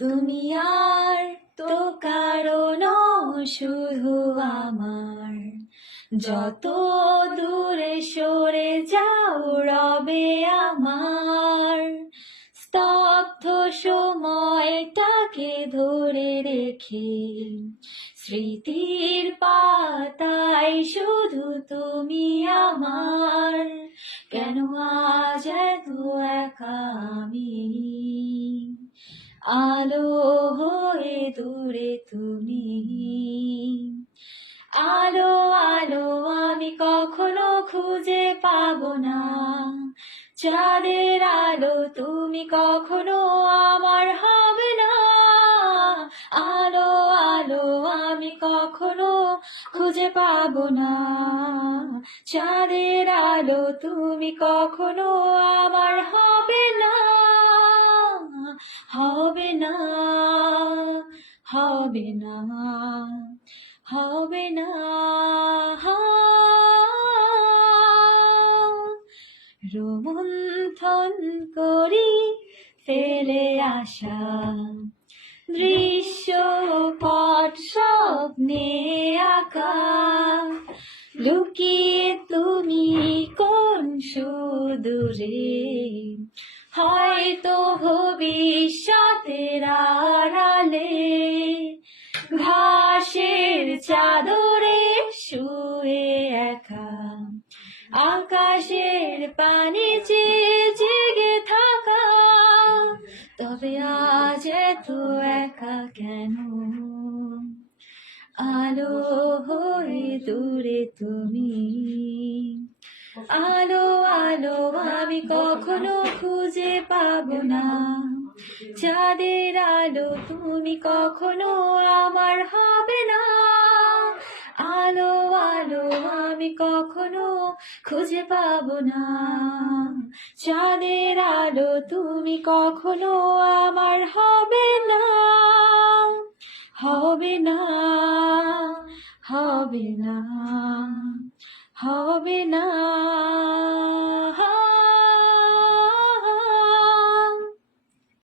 তুমি আর তো কারণ শুধু আমার, যত দূরে সরে যাও রবে আমার। স্তব্ধ সময়টাকে ধরে রেখে স্মৃতির পাতায় শুধু তুমি আমার। কেন আজ এত একা আমি, আলো হয়ে দূরে তুমি। আলো আলো আমি কখনো খুঁজে পাবো না, চাঁদের আলো তুমি কখনো আমার হবে না। আলো আলো আমি কখনো খুঁজে পাবো না, চাঁদের আলো তুমি কখনো আমার হবে না। হবে না, হবে না, হবে না। রোমন্থন করি ফেলে আসা দৃশ্যপট স্বপ্নে আঁকা, লুকিয়ে তুমি কোন সুদূরে, হয়তো ভবিষ্যতের আড়ালে। ঘাসের চাদরে শুয়ে একা, আকাশের পানি চেয়ে জেগে থাকা। তবে আজ এত একা কেন, আলো হয়ে দূরে তুমি। আলো আলো আমি কখনো খুঁজে পাবো না, চাঁদের আলো তুমি কখনো আমার হবে না। আলো আলো আমি কখনো খুঁজে পাবো না, চাঁদের আলো তুমি কখনো আমার হবে না। হবে না, হবে না, হবে না।